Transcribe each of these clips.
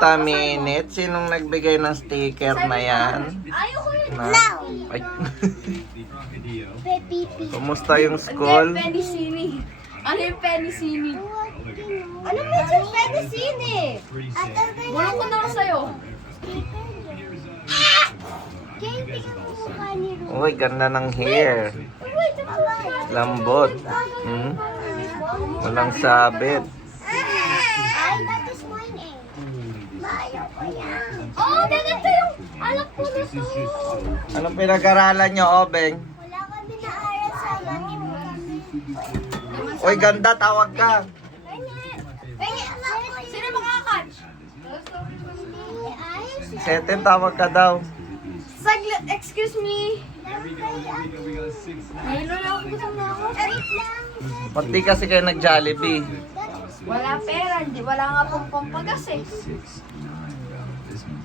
Minute, sinong nagbigay ng sticker na yan? Ayoko yun. Na? Ay. Pepipi. Kumusta yung school? Penicini. Ano yung penicini? Ano ba yung penicini? Bulong ko na lang sa'yo. Kaya tingnan mo mukha ni Ru. Uy, ganda ng hair. Wait, Lambot. Hmm? Walang sabit. Ay, that is mine eh. Mayo ko yan. Oh, ganito yung alam ko na to. Anong pinag-aralan nyo, Obeng? Wala kami naaral sa ganin mo. Uy, ganda, tawag ka. Sino makakatch? Seten, tawag ka daw. Saglit, excuse me. Ayun na ako, gutom na ako. Wait lang. Ba't di kasi kayo nag-Jollibee? Wala pera, hindi, wala nga pong pampagas eh.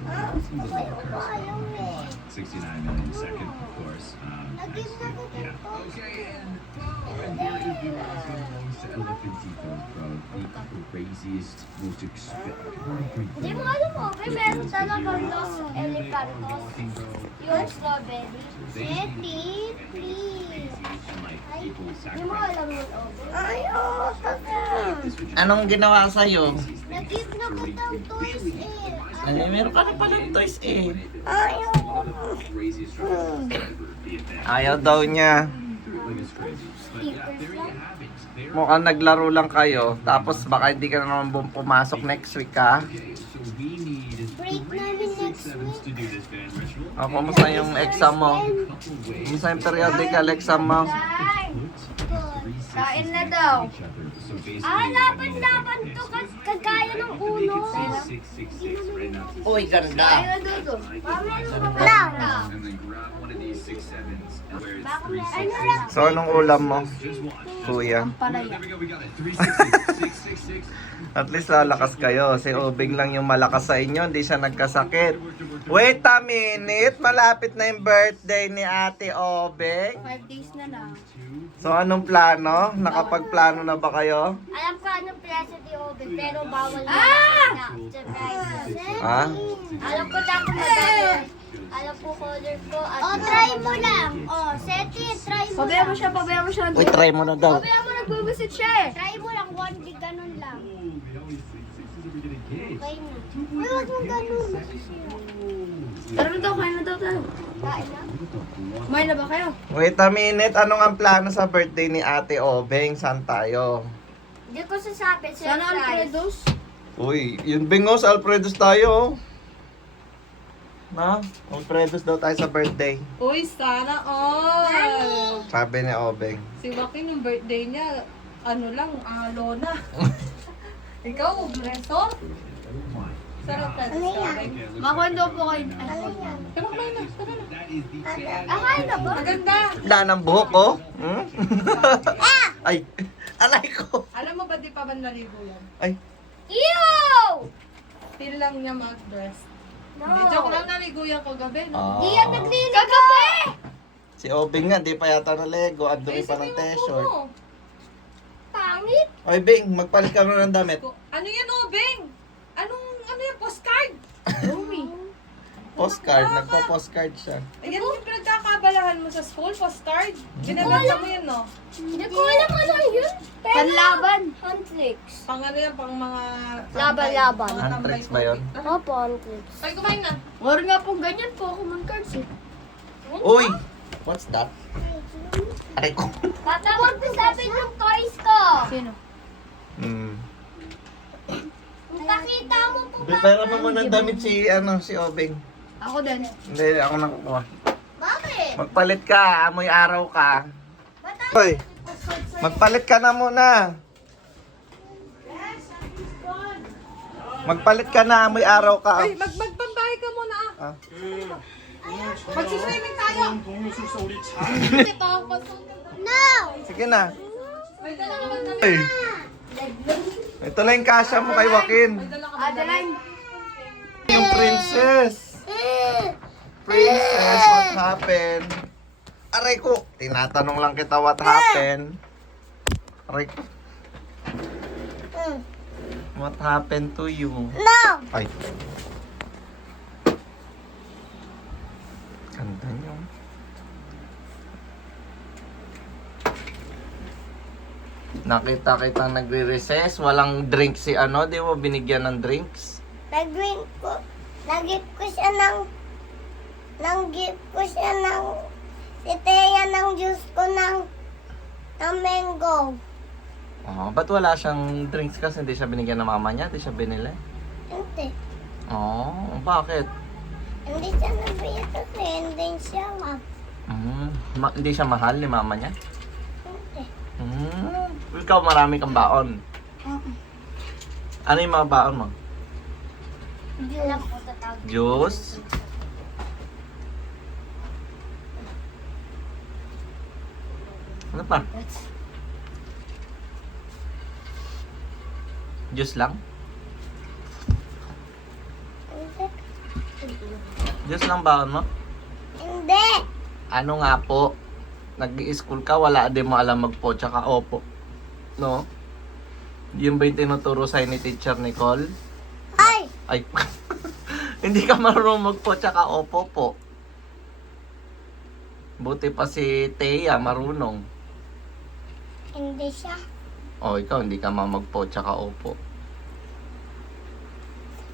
Ayaw ko, ayaw eh. 69 million second, of course. Naging na gutom ko. Elephantito, bro. The craziest, most expensive. Di mo alam mo, may meron talagang Los Elefantos. Yung strawberry. Seti, please. Di mo alam yun, Obe? Ayaw, Anong ginawa sa'yo? nag-give na ko ng toys eh. Ay, meron ka na palang toys eh. Ayaw. Ayaw daw niya. Stickers lang. Mukhang naglaro lang kayo. Tapos baka hindi ka na naman pumasok next week ha. Break namin next week. O, kumusta yung exam mo? Kumusta yung periodical exam mo? Kain na daw. Laban-laban to kagaya ng ulo. Uy, ganda. Kain na dudo. Lang. So, anong ulam mo? Kuya. Palaya. At least lalakas kayo. Si Obeng lang yung malakas sa inyo. Hindi siya nagkasakit. Wait a minute. Malapit na yung birthday ni Ate Obeng. 5 days na lang. So, anong plano? Nakapagplano na ba kayo? Alam ko anong plasa ni Obe, pero bawal na. Surprise. Ha? Alam ko dapat magagawin. Alam ko color ko. Try mo lang. Seti, try mo Pabayaan lang. mo siya, pabayaan mo siya. Uy, try mo na daw. Pabayaan mo, nagbubusit siya eh. Try mo lang, 1 gig ganun lang. Okay na. Uy, wag mong ganun. Tara na daw, kain na daw tayo. Kain na. Kumain na ba kayo? Wait a minute. Anong ang plano sa birthday ni Ate Obeng? Saan tayo? Hindi ko sasabi, Sana Alfredo's. Uy, yun bingos, Alfredos tayo. Na? Alfredos daw tayo sa birthday. Uy, sana all! Sabi ni Obeng. Si Joaquin, yung birthday niya, ano lang, lona. Ikaw, resort? Sarap na discovery. Makwento po kayo. Tara, kumain na, tara na. Akain na ba? Maganda! Wala ng buhok ko. Hmm? Ay, alay ko. Alam mo ba di pa ba naligo yan? Ay, Ew! Feel lang niya mag-dress. No. Hindi, joke lang naligo yan kagabi, no? Di yan naglilig kagabi! Si Obeng nga, di pa yata nalego. Ang dumi pa ng t-shirt. Pangit! Oy, Bing, magpalit ka muna ng damit. Ano yan, Obeng? Ano yan, postcard? Postcard, nagpo-postcard siya. Ayan yung pinagkakabalahan mo sa school, postcard. Binabasa mo yun, no? Hindi ko alam ano yun. Pero, Panlaban. Huntrix. Pang ano yan, pang mga... Laban-laban. mga Huntrix tambay ba yun? ko. Opo, Huntrix. Ay, kumain na. Or nga po ganyan po ako cards eh. Uy, what's that? Aray ko. Tatawag ko sabi ng toys ko. Sino? Kung nakita mo po Di, pero mo muna ng damit si Obeng. Ako din. Hindi, ako nakukuha. Bakit? Magpalit ka, amoy araw ka. Hoy, magpalit ka na muna. Magpalit ka na, amoy araw ka. Ay, magpambahay ka muna Ah. ah. Magsiswimming tayo. Ito, No! Sige na. may dala ka ba damit? Ay, ito lang yung kasya mo kay Joaquin. May dala ka ba damit? Adeline. Yung princess. Princess, what happened? Aray ko, tinatanong lang kita what happened. Aray ko. What happened to you? No! Ay. Ganda niyo. Nakita kita nagre-recess. Walang drink si ano. Di mo binigyan ng drinks? Nag-gift ko siya nang-gift ko siya ng si Thea ng juice ko ng mango. Oh, ba't wala siyang drinks kasi hindi siya binigyan ng mama niya? Hindi siya binili? Hindi. Oh, bakit? Hindi siya nabiyat kasi hindi siya love. Hindi siya mahal ni mama niya? Hindi. Ikaw marami kang baon. Ano yung mga baon mo? Hindi alam ko sa tawag. Juice? Ano pa? Juice lang? Hindi. Juice lang baon mo? Hindi. Ano nga po? Nag-i-school ka, wala din mo alam magpo tsaka opo. No? Yun ba yung tinuturo sa'yo ni Teacher Nicole? Ay! Ay, hindi ka marunong magpo tsaka opo po. Buti pa si Thea marunong. Hindi siya. O, ikaw hindi ka mamagpo tsaka opo.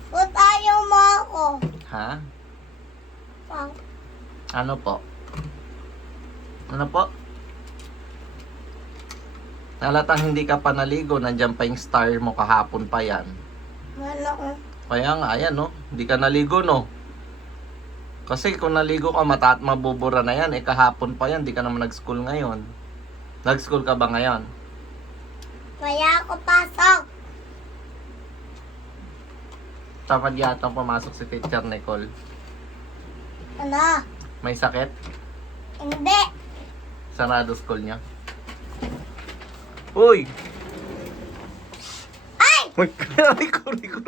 Ba't ayaw mo ako? Ha? Pang. Ano po? Ano po? Halatang hindi ka pa naligo, nandyan pa yung star mo kahapon pa yan. Ano? Kaya nga, ayan no, hindi ka naligo no. Kasi kung naligo ka, mabubura na yan. Eh kahapon pa yan, hindi ka naman nag-school ngayon. Nag-school ka ba ngayon? Kaya ako pasok. Tamad yata pumasok si Teacher Nicole. Ano? May sakit? Hindi. Sarado school niya. Uy! Ay! Uy!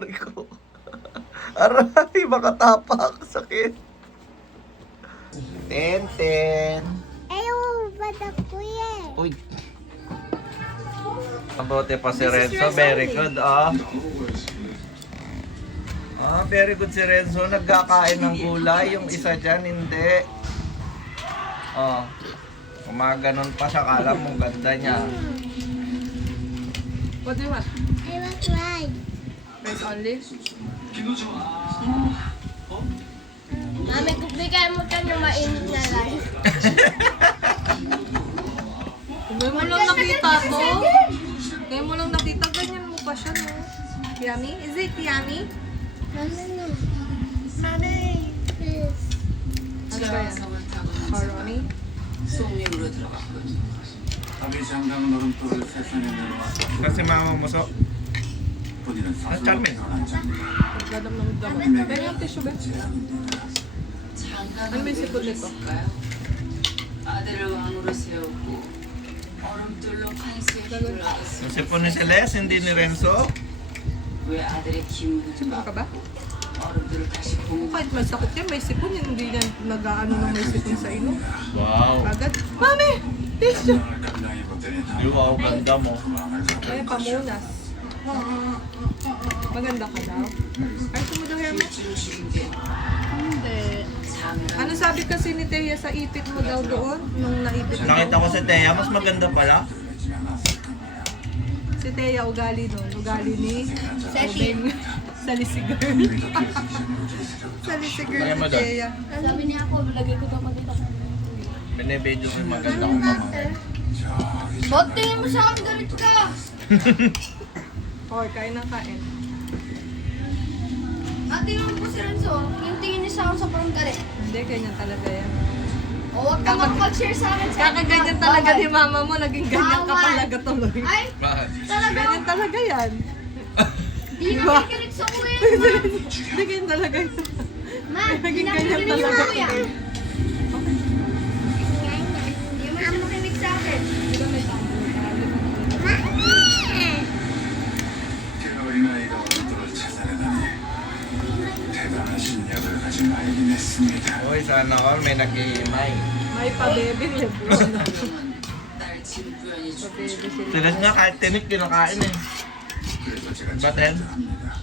Riko. Aray, makatapak. Sakit. 10. Ayaw ba na kuya? Uy! Mabuti pa si Renzo. Very good, ah. Ah, very good si Renzo. Nagkakain ng gulay. Yung isa dyan, hindi. Oh. Gumaganon pa siya. Kala mo ganda niya. What do you want? I want rice. Rice only? Mami, kung bigay mo ka ng mainit na rice. Ngayon mo lang nakita to. Ngayon mo lang nakita, ganyan mo pa siya, no? Yummy? Is it yummy? Mami, please. Ano ba yan? Macaroni? 속림으로 들어갔거든. 아비 장당 노름돌을 세상에 내놓았다. Kasi mama mo so. 본인은 아, 짬매. Nagdadam ng dama. Pero yung tissue ba? 장가가 Ano ba yung sipon nito? 아들을 왕으로 세우고 얼음돌로 판수의 힘을 얻었으니 Sipon ni Celeste, hindi ni Renzo. 왜 아들의 기운을 Sipon ka ba? 얼음돌을 다시 Kung 보고 kahit may sakit yan, may sipon yan. Hindi yan nag-ano na may sipon sa ino. Wow. Agad. Mami! Tissue! Wow, ganda mo. Ay, pamunas. Maganda ka daw. Ay, mo daw hair mo? 일주를 죽인 게 Hindi. 장을 Ano sabi kasi ni Thea sa ipit mo daw doon? Nung naipit mo? Nakita ko si Thea, mas maganda pala. Si Thea, ugali doon. Ugali ni Obeng. Salisigar. Salisigar Kaya ni mo doon? Thea. Sabi niya ako, lagay ko daw maganda ko. Binibidyo ko yung maganda kong mama. Ba't tingin mo sa akin galit ka? Hoy, kain ng kain. Tingnan mo po si Renzo, yung tingin niya sa akin sa parang galit. Hindi, ganyan talaga yan. O, huwag ka mag-share sa akin. Kakaganyan talaga ni mama mo, naging ganyan ka Bawal. talaga tuloy. Ay, talaga. Ganyan talaga yan. Di na kikinig sa kuya. Hindi ganyan talaga yan. Ma, di Naging na ganyan kikinig sa talaga. kuya. Di mo siya makinig sa akin. 어린아이가 얼음돌을 찾아내다니 대단한 신약을 가진 아이긴 했습니다. Uy, sana all may nag-iimay. May pa-baby Lebron. 명은 딸 진부연이 죽고 Pa-baby sila. Celeste nga kahit tinik kinakain eh. 그래서 제가 Baten? 합니다.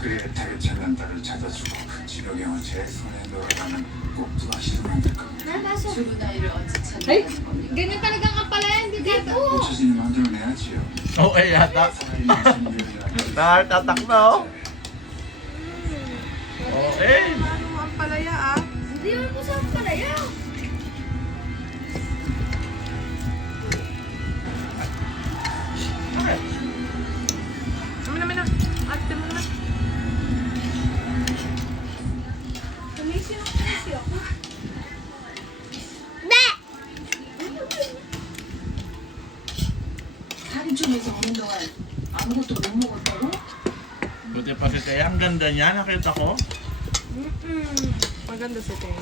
그래야 달에 잘난 딸을 찾아주고 진혁이 형은 제 손에 넣어가는 꼭두가 싫으면 될 겁니다. 죽은 아이를 언제 Ay, 찾아가는 겁니까? ganyan talaga ang kapalayan. Hindi ka 고쳐지니 만들어내야지요. Oo, eh, yata. 살아있는 생명이라 Nakatatak na, oh. Okay. Ano ang palaya ah? Hindi mo po sa palaya. Naman naman na. Ate mo naman. Tumisin ang tumisin ako. 네! 살이 좀해서 오는 동안 아무것도 못 먹었다고? Buti pa si Tea, ang ganda niya, nakita ko. Maganda si Tea.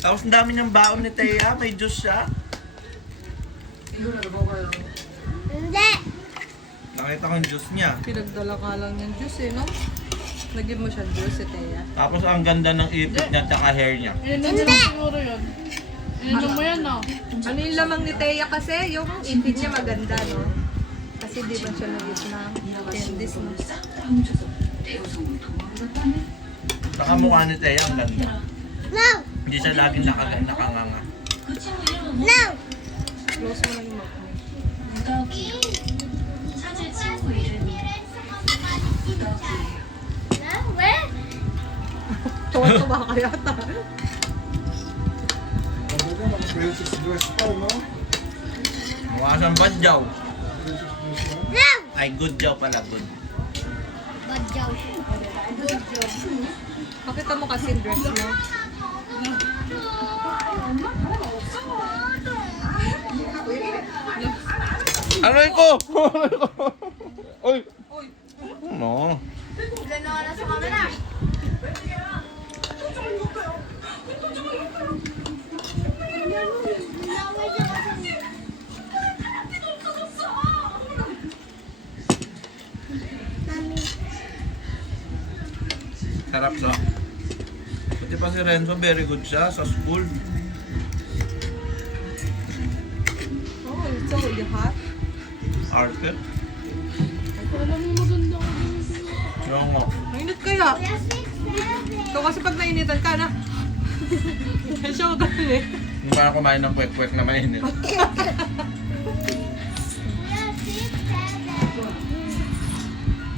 Tapos ang dami niyang baon ni Tea, may juice siya. 이거라도 먹어요. hindi. Nakita ko yung juice niya. Pinagdala ka lang ng juice eh, no? Naging mo siya juice si Tea. Tapos ang ganda ng ipit niya at hair niya. Ininom mo lang siguro yun. Ininom mo yan, no? Ano yung lamang ni Tea kasi? Yung ipit niya maganda, no? Kasi di ba siya nagis na candies, no? 싹다 훔쳐서 대우성으로 도망갔다네. Saka mukha ni Tea, ang ganda. No! Hindi siya laging nakanganga. 그 친구 이름은 No! Close mo lang yung mouth mo. 무더기. 사실 친구 이름이 무더기예요. Na? 왜? Tuwa-tuwa ka yata. Mukha siyang badyaw. No! Ay, good jaw pala, good. Badyaw siya. Pakita mo kasi yung dress mo. Aray ko! Aray ko! Oy! Ano? Ilan na oras sa camera? Sarap no? Buti pa si Renzo, very good siya sa school. Oh, it's so hot. Arte. Alam mo maganda ko. Yung nga. Mainit kaya. Ikaw kasi pag nainitan ka na. Kaya siya maganda eh. Hindi pa ako kumain ng kwek-kwek na mainit.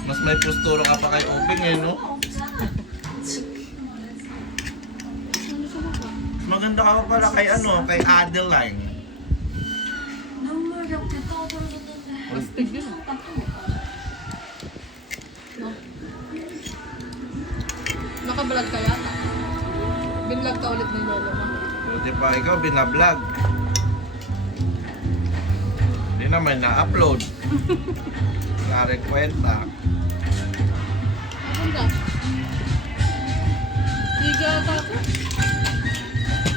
Mas may posturo ka pa kay Oping eh, no? Maganda ka pa pala kay ano, kay Adeline. 눈물 겹게 떠들어졌는데. Astig yun. No? Nakablog ka yata. Binlog ka ulit ng lolo mo. Buti pa ikaw, binablog. Hindi naman na-upload. Na-rekwenta. Ano ka? Higa ata ako.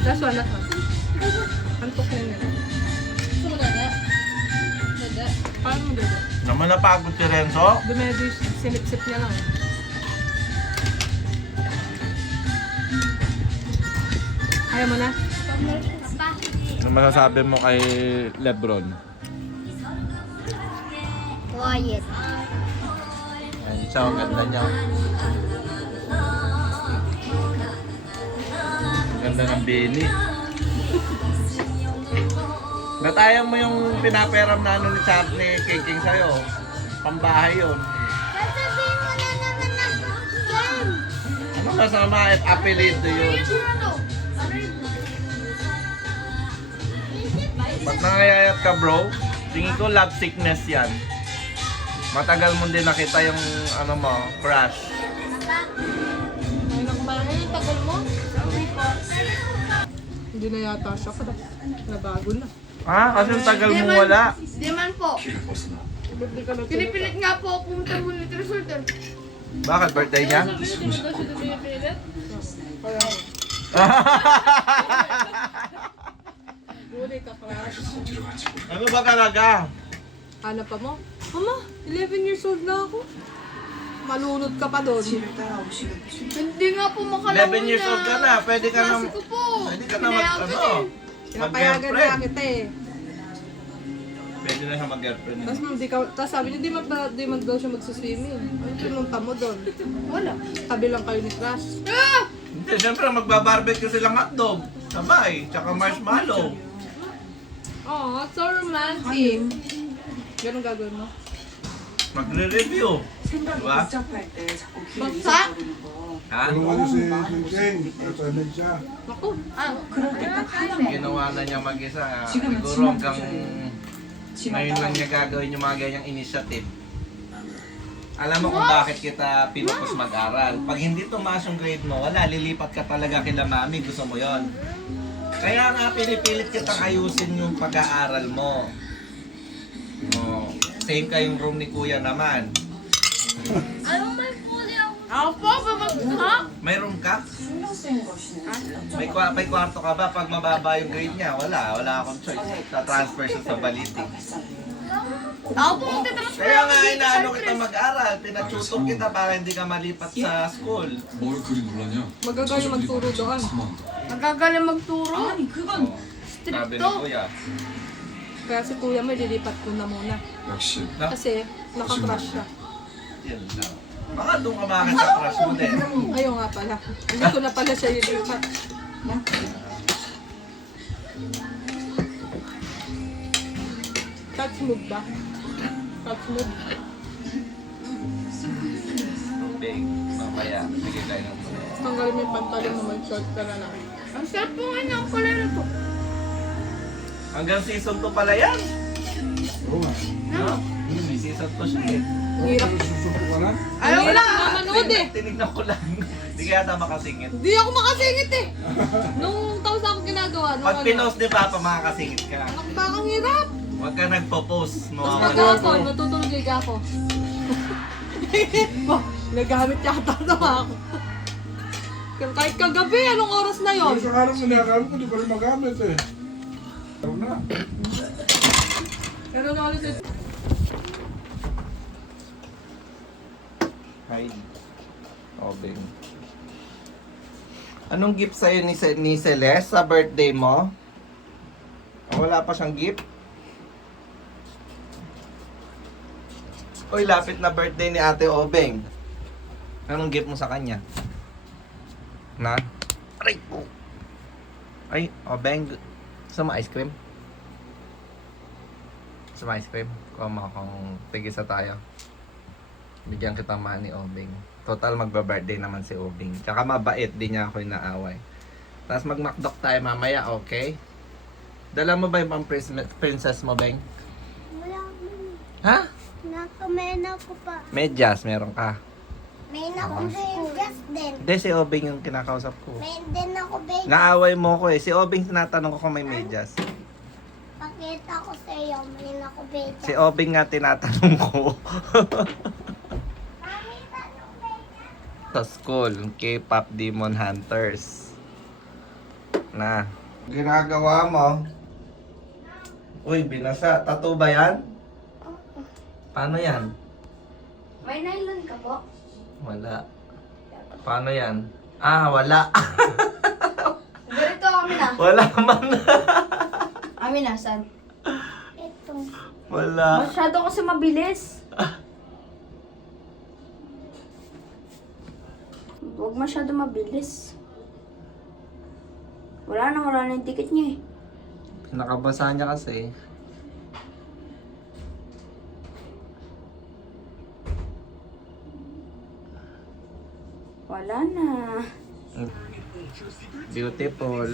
Last one, last one. Antok na yun. Gusto mo dada? Dada? Paano mo dada? Naman napagod si Renzo. Dumedi, sinip-sip niya lang. Ayaw mo na? Ano masasabi mo kay Lebron? Quiet. Ayun siya, ang ganda niya. Ang ganda ng Benny. Natayan mo yung pinaperam na ano ni Charlie King sa'yo. Pambahay yun. Sasabihin mo na naman ako yan. Ano masama at apelido yun? Ba't nangayayat ka bro? Tingin ko love sickness yan. Matagal mo din nakita yung ano mo, crush. Ay, nakumain yung tagal mo? Hindi na yata siya kada. Nabago na. Ah, kasi yung tagal mo wala. Di man po. 길을 벗어나 Hindi ka na Pinipilit nga po ako pumunta mo ni Resort. Bakit? Birthday niya? Huli ka, crush. 어디로 갈지 모르겠어. Ano ba talaga? Hanap pa mo? Mama, 11 years old na ako. Malunod ka pa doon. 집을 따라오시겠지. Hindi nga po makalawan 11 years old ka na. Pwede ka na, Klase ko po. pwede ka na mag, Pinayagan ano, eh. Pinapayagan na mag-girlfriend. kita eh. Pwede na siya mag-girlfriend. Tapos sabi niya, di man daw siya magsiswimming. Ano pinunta mo doon? Wala. Tabi lang kayo ni Crush. Hindi, syempre magbabarbecue silang hotdog. Sabay, tsaka marshmallow. Oh, so romantic. Ganun gagawin mo? Magre-review. Diba? Bagsak? Ha? Tulungan niyo si King. Nagsalig siya. Ako. Ginawa na niya mag-isa. Siguro hanggang ngayon lang niya gagawin yung mga ganyang initiative. Alam mo kung bakit kita pinupus mag-aral. Pag hindi tumaas yung grade mo, wala, lilipat ka talaga kila mami. Gusto mo yon. Kaya nga pinipilit kitang ayusin yung pag-aaral mo. Oh, same kayong room ni kuya naman. Ako po, ha? May room ka? May kwarto ka ba? Pag mababa yung grade niya, wala akong choice. Sa-transfer siya sa Baliti. Ako po, magtatanong Kaya nga inaano kita mag-aral, pinatutog kita para hindi ka malipat sa school. 뭘 그리 놀랐냐? magagaling magturo doon. Magagaling magturo. Sabi ni kuya. Kaya si kuya may lilipat ko na muna. 역시 Kasi nakakrush siya. Yan lang. Baka doon ka makakit sa crush mo din. Ayaw nga pala. Hindi ko na pala siya lilipat. Touch move ba? Touch move. Big. Mamaya, bigay tayo ng tuloy. Tanggalin mo yung pantalon na may short ka na lang. Ang sarap po nga niya ang kulay na to. Hanggang season 2 pala yan. Oo nga. No? May season 2 siya eh. Hirap. Susuko ka na? Ayaw na nga manood eh. Tinignan ko lang. Hindi kaya ata makasingit. Hindi ako makasingit eh. Nung taos ako ginagawa. Nung Pag pinost ni Papa, makakasingit ka. Ang bakang hirap. Huwag ka nagpo-post. Tapos Mawawala. mag-ako, natutulog ako. Oh, nagamit yata na ako. Kahit kagabi, anong oras na yon? Pero sa araw mo nakagamit mo, di pa rin magamit eh. Araw na. Pero na ulit ito. Hi. Obeng. Anong gift sa'yo ni Celeste sa birthday mo? Oh, wala pa siyang gift? Uy, lapit na birthday ni Ate Obeng. Anong gift mo sa kanya? Na? Aray po. Ay, Obeng. Gusto mo ice cream? Gusto mo ice cream? Kung tigisa tayo. Bigyan kita money, Obeng. Total magba-birthday naman si Obeng. Tsaka mabait, di niya ako inaaway. Tapos mag-McDock tayo mamaya, okay? Dala mo ba yung pang princess mo, Beng? Wala man. Ha? Nakamena ko pa. Medyas, meron ka. May akong medyas din. Hindi, si Obeng yung kinakausap ko. May din ako medyas. Naaway mo ko eh. Si Obeng tinatanong ko kung may medyas. Pakita ko sa iyo, may ako medyas. Si Obeng nga tinatanong ko. Mami, tanong medyas. Sa school, K-pop Demon Hunters. Na. Ginagawa mo? Uy, binasa. Tattoo ba yan? Paano yan? May nylon ka po? Wala. Paano yan? Ah, wala. Ganito kami na. Wala man. Kami na, saan? Ito. Wala. Masyado kasi mabilis. Huwag masyado mabilis. Wala na yung ticket niya eh. Nakabasa niya kasi. Wala na. Beautiful.